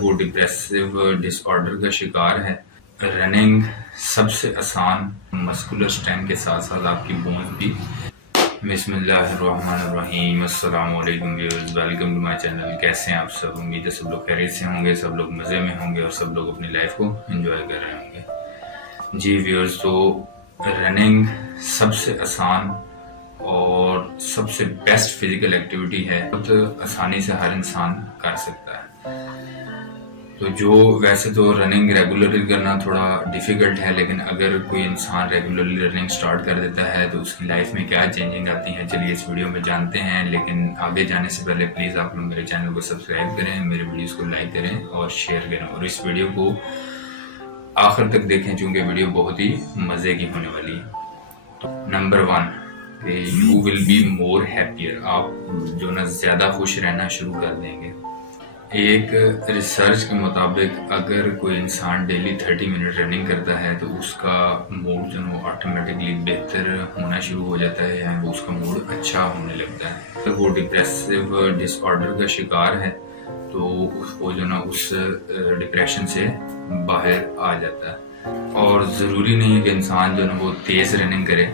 وہ ڈپریسو ڈس آرڈر کا شکار ہے، رننگ سب سے آسان مسکولر اسٹرینتھ کے ساتھ ساتھ آپ کی بونز بھی۔ بسم اللہ الرحمن الرحیم، السلام علیکم viewers, welcome to my channel. کیسے ہیں آپ سب؟ امید ہے سب لوگ خیریت سے ہوں گے، سب لوگ مزے میں ہوں گے اور سب لوگ اپنی لائف کو انجوائے کر رہے ہوں گے۔ جی ویورز، تو رننگ سب سے آسان اور سب سے بیسٹ فزیکل ایکٹیویٹی ہے، بہت آسانی سے ہر انسان کر سکتا ہے۔ تو جو ویسے تو رننگ ریگولرلی کرنا تھوڑا ڈیفیکلٹ ہے، لیکن اگر کوئی انسان ریگولرلی رننگ سٹارٹ کر دیتا ہے تو اس کی لائف میں کیا چینجنگ آتی ہیں، چلیے اس ویڈیو میں جانتے ہیں۔ لیکن آگے جانے سے پہلے پلیز آپ لوگ میرے چینل کو سبسکرائب کریں، میرے ویڈیوز کو لائک کریں اور شیئر کریں، اور اس ویڈیو کو آخر تک دیکھیں چونکہ ویڈیو بہت ہی مزے کی ہونے والی ہے۔ Number 1، you will be more happier, آپ جو نا زیادہ خوش رہنا شروع کر دیں گے۔ ایک ریسرچ کے مطابق اگر کوئی انسان ڈیلی 30 منٹ رننگ کرتا ہے تو اس کا موڈ جو وہ آٹومیٹکلی بہتر ہونا شروع ہو جاتا ہے، یعنی وہ اس کا موڈ اچھا ہونے لگتا ہے۔ اگر وہ ڈپریسو ڈس آرڈر کا شکار ہے تو وہ جو نا اس ڈپریشن سے باہر آ جاتا ہے۔ اور ضروری نہیں ہے کہ انسان جو نا وہ تیز رننگ کرے،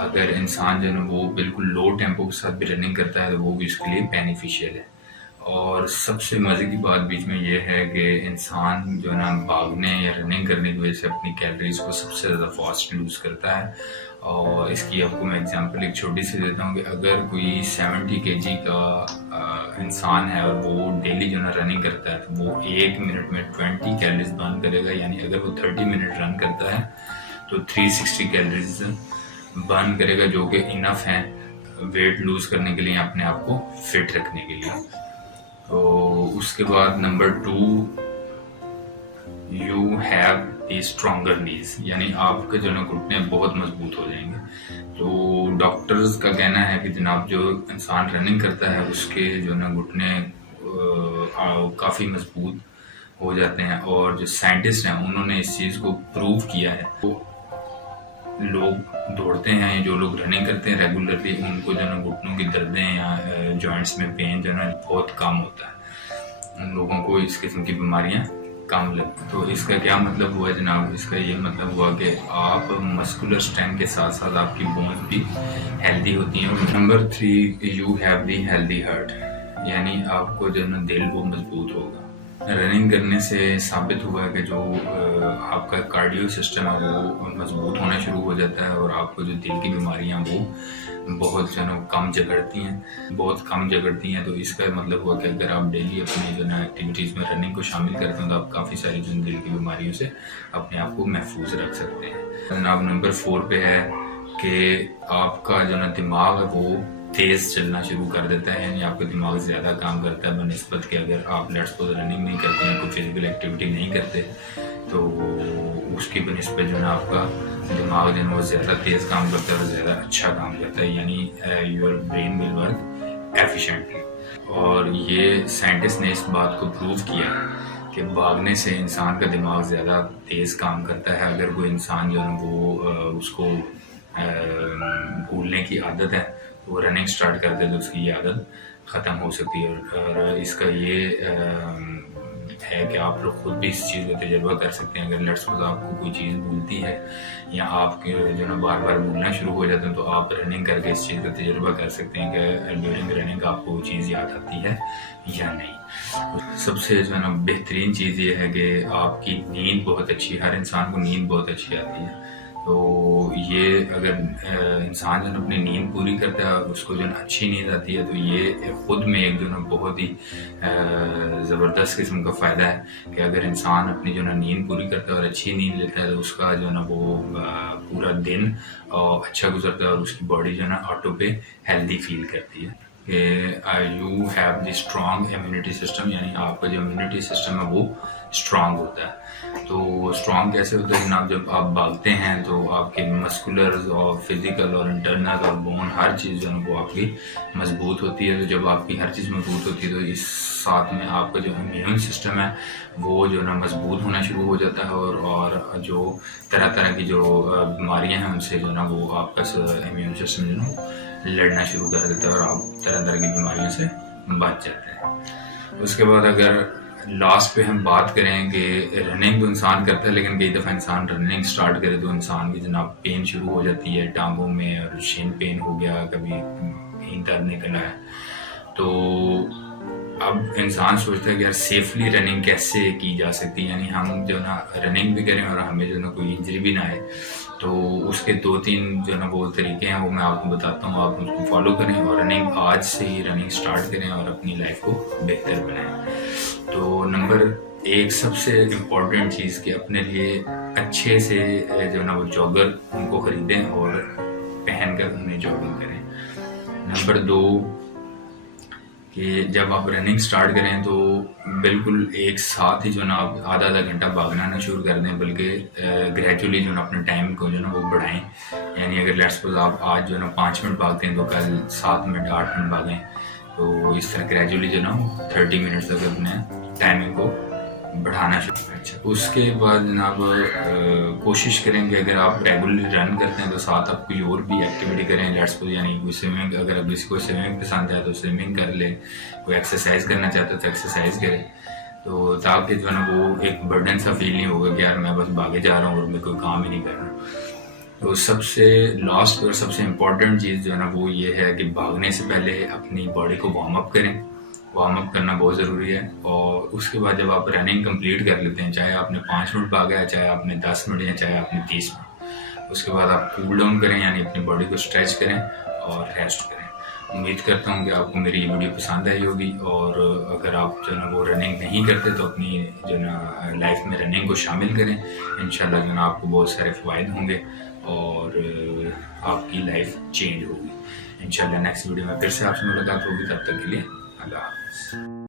اگر انسان جو نا وہ بالکل لو ٹیمپو کے ساتھ بھی رننگ کرتا ہے تو وہ بھی اس کے لیے بینیفیشیل ہے۔ اور سب سے مزے کی بات بیچ میں یہ ہے کہ انسان جو نا بھاگنے یا رننگ کرنے کی وجہ سے اپنی کیلریز کو سب سے زیادہ فاسٹ لوز کرتا ہے۔ اور اس کی آپ کو میں اگزامپل ایک چھوٹی سی دیتا ہوں کہ اگر کوئی 70 kg کا انسان ہے اور وہ ڈیلی جو نا رننگ کرتا ہے تو وہ 1 منٹ میں 20 کیلریز برن کرے گا، یعنی اگر وہ 30 منٹ رن کرتا ہے تو 360 کیلریز برن کرے گا، جو کہ انف ہیں ویٹ لوز کرنے کے لیے، اپنے آپ کو فٹ رکھنے کے لیے۔ تو اس کے بعد number 2، you have the stronger نیز، یعنی آپ کے جو نا گھٹنے بہت مضبوط ہو جائیں گے۔ تو ڈاکٹرز کا کہنا ہے کہ جناب جو انسان رننگ کرتا ہے اس کے جو نا گھٹنے کافی مضبوط ہو جاتے ہیں، اور جو سائنٹسٹ ہیں انہوں نے اس چیز کو پروو کیا ہے۔ تو لوگ دوڑتے ہیں، جو لوگ رننگ کرتے ہیں ریگولرلی، ان کو جو نا گھٹنوں کی دردیں یا جوائنٹس میں پین جو نا بہت کم ہوتا ہے، ان لوگوں کو اس قسم کی بیماریاں کم لگتی ہیں۔ تو اس کا کیا مطلب ہوا جناب؟ اس کا یہ مطلب ہوا کہ آپ مسکولر اسٹرینتھ کے ساتھ ساتھ آپ کی بونز بھی ہیلدی ہوتی ہیں۔ Number 3، you have the healthy heart, یعنی آپ کو جو نا دل وہ مضبوط ہوگا۔ رننگ کرنے سے ثابت ہوا ہے کہ جو آپ کا کارڈیو سسٹم ہے وہ مضبوط ہونا شروع ہو جاتا ہے، اور آپ کو جو دل کی بیماریاں وہ بہت جو نا کم جگڑتی ہیں۔ تو اس کا مطلب ہوا کہ اگر آپ ڈیلی اپنے جو نا ایکٹیویٹیز میں رننگ کو شامل کرتے ہیں تو آپ کافی ساری جو دل کی بیماریوں سے اپنے آپ کو محفوظ رکھ سکتے ہیں۔ جناب نمبر 4 پہ ہے کہ آپ کا جو نا دماغ ہے وہ تیز چلنا شروع کر دیتا ہے، یعنی آپ کا دماغ زیادہ کام کرتا ہے بنسبت کہ اگر آپ رننگ نہیں کرتے ہیں، کوئی فزیکل ایکٹیویٹی نہیں کرتے تو اس کی بنسبت جو نا آپ کا دماغ جو ہے وہ زیادہ تیز کام کرتا ہے اور زیادہ اچھا کام کرتا ہے، یعنی your brain will work efficiently. اور یہ سائنٹسٹ نے اس بات کو پروو کیا کہ بھاگنے سے انسان کا دماغ زیادہ تیز کام کرتا ہے۔ اگر کوئی انسان جو ہے وہ اس کو بھولنے کی عادت ہے، وہ رننگ سٹارٹ کرتے تو اس کی یہ عادت ختم ہو سکتی ہے۔ اور اس کا یہ ہے کہ آپ لوگ خود بھی اس چیز کا تجربہ کر سکتے ہیں۔ اگر آپ کو کوئی چیز بھولتی ہے یا آپ جو نا بار بار بھولنا شروع ہو جاتے ہیں تو آپ رننگ کر کے اس چیز کا تجربہ کر سکتے ہیں کہ ڈیورنگ رننگ آپ کو وہ چیز یاد آتی ہے یا نہیں۔ سب سے جو ہے نا بہترین چیز یہ ہے کہ آپ کی نیند بہت اچھی، ہر انسان کو نیند بہت اچھی آتی ہے۔ تو یہ اگر انسان جو ہے اپنی نیند پوری کرتا ہے، اس کو جو ہے اچھی نیند آتی ہے، تو یہ خود میں ایک جو ہے بہت ہی زبردست قسم کا فائدہ ہے کہ اگر انسان اپنی جو ہے نیند پوری کرتا ہے اور اچھی نیند لیتا ہے تو اس کا جو ہے وہ پورا دن اچھا گزرتا ہے، اور اس کی باڈی جو ہے آٹو پہ ہیلدی فیل کرتی ہے۔ کہ you have the strong immunity system, یعنی آپ کا جو امیونٹی سسٹم ہے وہ اسٹرانگ ہوتا ہے۔ تو اسٹرانگ کیسے ہوتا ہے جناب؟ جب آپ بھاگتے ہیں تو آپ کے مسکولرز اور فزیکل اور انٹرنل اور بون ہر چیز جو ہے وہ آپ کی مضبوط ہوتی ہے۔ تو جب آپ کی ہر چیز مضبوط ہوتی ہے تو اس ساتھ میں آپ کا جو امیون سسٹم ہے وہ جو ہے نا مضبوط ہونا شروع ہو جاتا ہے، اور جو طرح طرح کی جو بیماریاں ہیں ان سے جو ہے نا وہ آپ کا امیون سسٹم جو ہے نا لڑنا شروع کر دیتا ہے اور آپ طرح طرح کی بیماریوں سے بچ جاتے ہیں۔ اس کے بعد اگر لاسٹ پہ ہم بات کریں کہ رننگ تو انسان کرتا ہے، لیکن کئی دفعہ انسان رننگ سٹارٹ کرے تو انسان کی جناب پین شروع ہو جاتی ہے ٹانگوں میں، اور شین پین ہو گیا، کبھی کہیں درد نکل آیا. تو اب انسان سوچتا ہے کہ یار سیفلی رننگ کیسے کی جا سکتی ہے، یعنی ہم جو نا رننگ بھی کریں اور ہمیں جو نا کوئی انجری بھی نہ آئے. تو اس کے 2-3 جو نا وہ طریقے ہیں، وہ میں آپ کو بتاتا ہوں. آپ اس کو فالو کریں اور رننگ آج سے ہی رننگ سٹارٹ کریں اور اپنی لائف کو بہتر بنائیں. تو نمبر 1 سب سے امپورٹنٹ چیز کہ اپنے لیے اچھے سے جو نا وہ جاگر ان کو خریدیں اور پہن کر انہیں جاگنگ کریں. نمبر 2 کہ جب آپ رننگ سٹارٹ کریں تو بالکل ایک ساتھ ہی جو نا آپ آدھا گھنٹہ بھاگنا نہ شروع کر دیں، بلکہ گریجولی جو نا اپنے ٹائم کو جو نا وہ بڑھائیں. یعنی اگر لیٹس سپوز آپ آج جو نا 5 منٹ بھاگتے ہیں تو کل 7 منٹ 8 منٹ بھاگیں. تو اس طرح گریجولی جو نا 30 منٹس تک اپنے ٹائمنگ کو بڑھانا شروع کریں. اچھا، اس کے بعد جناب کوشش کریں کہ اگر آپ ریگولرلی رن کرتے ہیں تو ساتھ آپ کوئی اور بھی ایکٹیویٹی کریں. لیٹس سپوز یعنی کوئی سوئمنگ، اگر کسی کو سوئمنگ پسند ہے تو سوئمنگ کر لے، کوئی ایکسرسائز کرنا چاہتا ہے تو ایکسرسائز کرے. تو تاکہ جو ہے نا وہ ایک برڈن سا فیل نہیں ہوگا کہ یار میں بس بھاگے جا رہا ہوں اور میں کوئی کام ہی نہیں کر رہا. تو سب سے لاسٹ اور سب سے امپورٹنٹ چیز جو ہے نا وہ یہ ہے کہ بھاگنے سے پہلے اپنی باڈی کو وارم اپ کریں. وارم اپ کرنا بہت ضروری ہے. اور اس کے بعد جب آپ رننگ کمپلیٹ کر لیتے ہیں، چاہے آپ نے 5 منٹ بھاگا ہے، چاہے آپ نے 10 منٹ یا چاہے آپ نے 30 منٹ، اس کے بعد آپ کول ڈاؤن کریں، یعنی اپنی باڈی کو اسٹریچ کریں اور ریسٹ کریں. امید کرتا ہوں کہ آپ کو میری یہ ویڈیو پسند آئی ہوگی، اور اگر آپ جو ہے نا وہ رننگ نہیں کرتے تو اپنی جو ہے نا لائف میں رننگ کو شامل کریں. انشاءاللہ جو ہے نا آپ کو بہت سارے فوائد ہوں گے اور آپ کی لائف چینج ہوگی. انشاءاللہ نیکسٹ ویڈیو میں پھر سے آپ سے ملاقات ہوگی. تب تک کے لیے اللہ حافظ.